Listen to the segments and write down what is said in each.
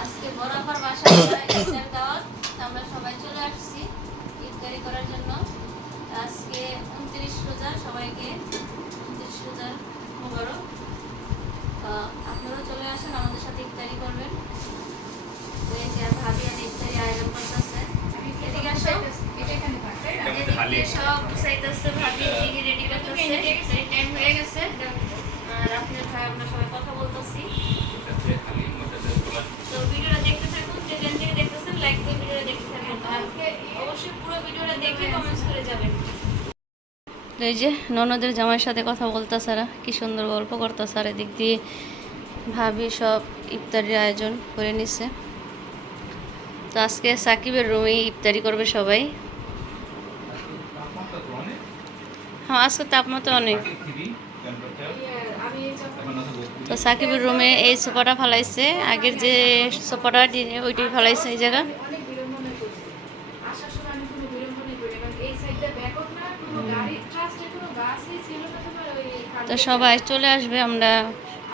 বাসায় ইফতার দাওয়াত আমরা সবাই চলে আসছি ইফতারি করার জন্য। আজকে উনত্রিশ রোজা সবাইকে উনত্রিশ রোজার মোবারক। আপনারাও চলে আসেন আমাদের সাথে ইফতারি করবেন। ভাবি আর ইফতারি আয়োজন করতেছে। এদিকে আসো। এদিকে সব গুছাইতেছে ভাবি এদিকে রেডি করতেছে। টাইম হয়ে গেছে। আর আপনার ভাই আমরা সবাই কথা বলতেছি। এই যে ননদের জামাইয়ের সাথে কথা বলতে সারা কি সুন্দর গল্প করতে স্যার এদিক দিয়ে ভাবি সব ইফতারির আয়োজন করে নিছে। তো আজকে সাকিবের রুমেই ইফতারি করবে সবাই। হ্যাঁ আজকে তাপমাত্রা অনেক। তো সাকিবের রুমে এই সোফাটা ফালাইছে, আগের যে সোফাটা ওইটাই ফালাইছে এই জায়গা। তো সবাই চলে আসবে, আমরা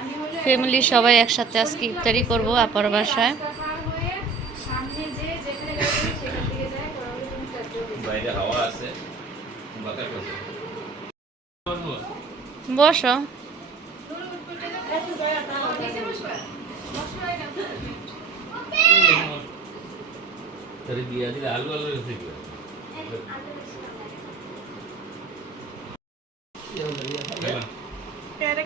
আমি ফ্যামিলি সবাই একসাথে আজকে ইফতারি করব আপার বাসায়। রাস্তা পার হয়ে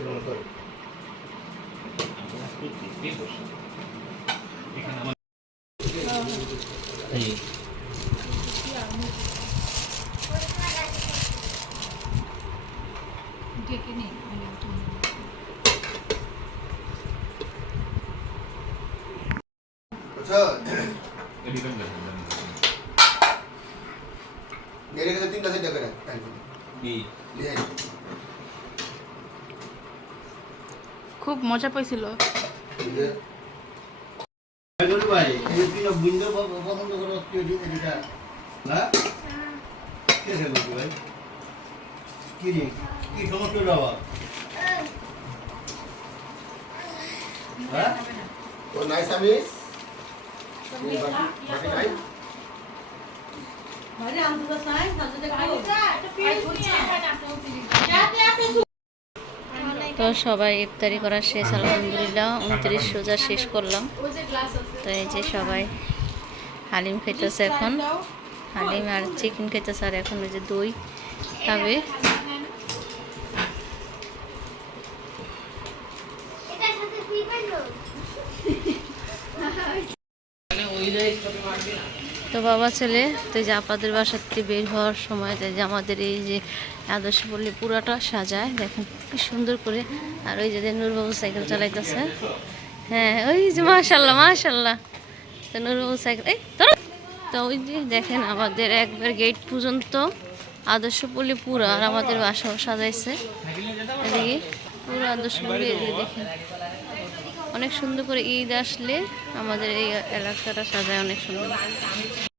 কেমন করে ডেকে নে, আমি উঠে নেব। আচ্ছা এদিকে দেখেন মেরে কাছে তিনটা সেটা করে এই দিয়ে খুব মজা পাইছিল। পছন্দ করো কি এটা না কে রে ভাই কি রে কি তো সবাই ইফতারি করা শেষ আলহামদুলিল্লাহ। উনত্রিশ রোজা শেষ করলাম। ওই যে তো এই যে সবাই হালিম খাইতেছে এখন। হালিম আর চিকেন খাইতেছে আর এখন ওই যে দই খাবে। তো বাবা ছেলে, তো যে আপাদের বাসার থেকে বের হওয়ার সময় যে আমাদের এই যে আদর্শ পল্লী পুরাটা সাজায়, দেখেন কি সুন্দর করে। আর ওই যে নূরবাবু সাইকেল চালাইতেছে। হ্যাঁ ওই যে মাশাল্লাহ মাশাল্লাহ। তো নূরবাবু সাইকেল, এই তো ওই যে দেখেন আমাদের একবার গেট পর্যন্ত আদর্শ পল্লী পুরো আর আমাদের বাসাও সাজাইছে। এদিকে পুরো আদর্শ পল্লী, এদিকে দেখেন। অনেক সুন্দর করে ঈদ আসলে আমাদের এই এলাকাটা সাজায় অনেক সুন্দর।